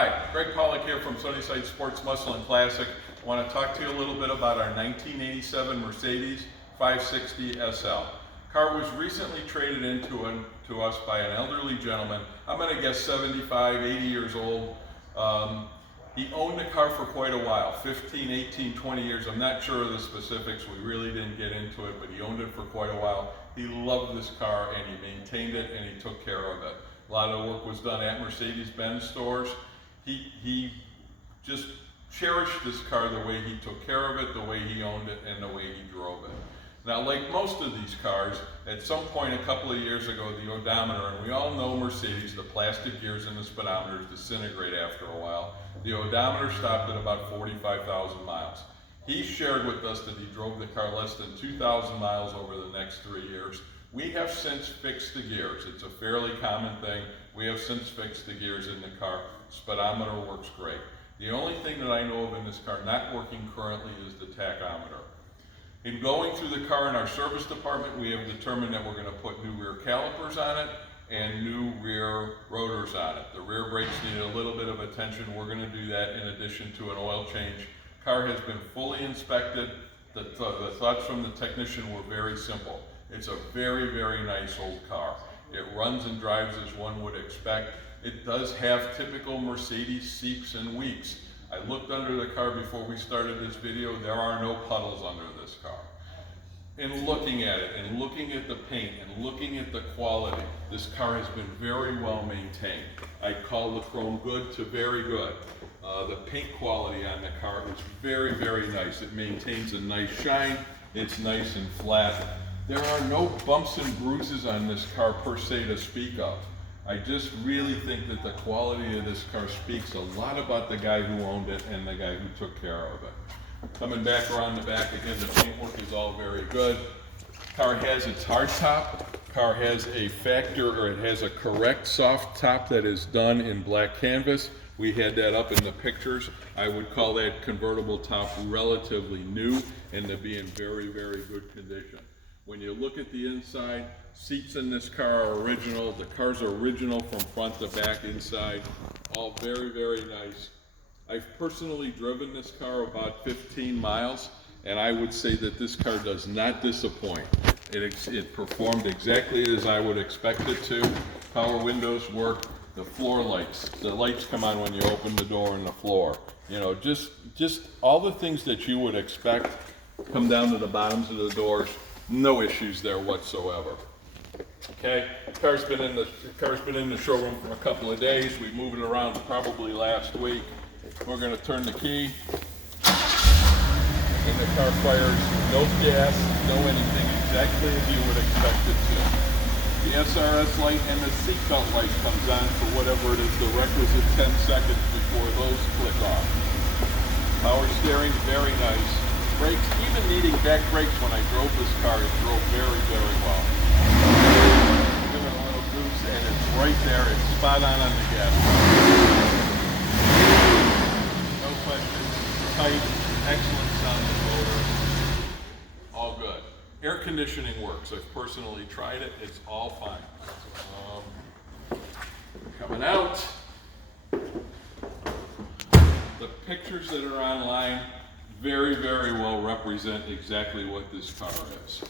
Hi, Greg Pollock here from Sunnyside Sports Muscle and Classic. I want to talk to you a little bit about our 1987 Mercedes 560 SL. Car was recently traded into us by an elderly gentleman. I'm going to guess 75, 80 years old. He owned the car for quite a while, 15, 18, 20 years. I'm not sure of the specifics. We really didn't get into it, but he owned it for quite a while. He loved this car and he maintained it and he took care of it. A lot of work was done at Mercedes-Benz stores. He just cherished this car the way he took care of it, the way he owned it, and the way he drove it. Now, like most of these cars, at some point a couple of years ago, the odometer, and we all know Mercedes, the plastic gears in the speedometers disintegrate after a while. The odometer stopped at about 45,000 miles. He shared with us that he drove the car less than 2,000 miles over the next 3 years. We have since fixed the gears. It's a fairly common thing. We have since fixed the gears in the car. Speedometer works great. The only thing that I know of in this car not working currently is the tachometer. In going through the car in our service department, we have determined that we're going to put new rear calipers on it and new rear rotors on it. The rear brakes need a little bit of attention. We're going to do that in addition to an oil change. Car has been fully inspected. The thoughts from the technician were very simple. It's a very, very nice old car. It runs and drives as one would expect. It does have typical Mercedes seeps and weeps. I looked under the car before we started this video. There are no puddles under this car. In looking at it, and looking at the paint, and looking at the quality, this car has been very well maintained. I call the chrome good to very good. The paint quality on the car is very, very nice. It maintains a nice shine. It's nice and flat. There are no bumps and bruises on this car per se to speak of. I just really think that the quality of this car speaks a lot about the guy who owned it and the guy who took care of it. Coming back around the back again, the paintwork is all very good. Car has its hard top. Car has a it has a correct soft top that is done in black canvas. We had that up in the pictures. I would call that convertible top relatively new and to be in very, very good condition. When you look at the inside, seats in this car are original. The car's original from front to back inside. All very, very nice. I've personally driven this car about 15 miles, and I would say that this car does not disappoint. It performed exactly as I would expect it to. Power windows work. The floor lights. The lights come on when you open the door and the floor. You know, just all the things that you would expect come down to the bottoms of the doors. No issues there whatsoever. Okay, the car's been in the showroom for a couple of days. We moved it around probably last week. We're going to turn the key, and the car fires no gas, no anything, exactly as you would expect it to. The SRS light and the seatbelt light comes on for whatever it is, the requisite 10 seconds before those click off. Power steering, very nice. Brakes, even needing back brakes when I drove this car, it drove very, very well. Give it a little goose and it's right there. It's spot on the gas. No question. Tight, excellent sound in the motor. All good. Air conditioning works. I've personally tried it. It's all fine. Coming out. The pictures that are online very, very well represent exactly what this car is.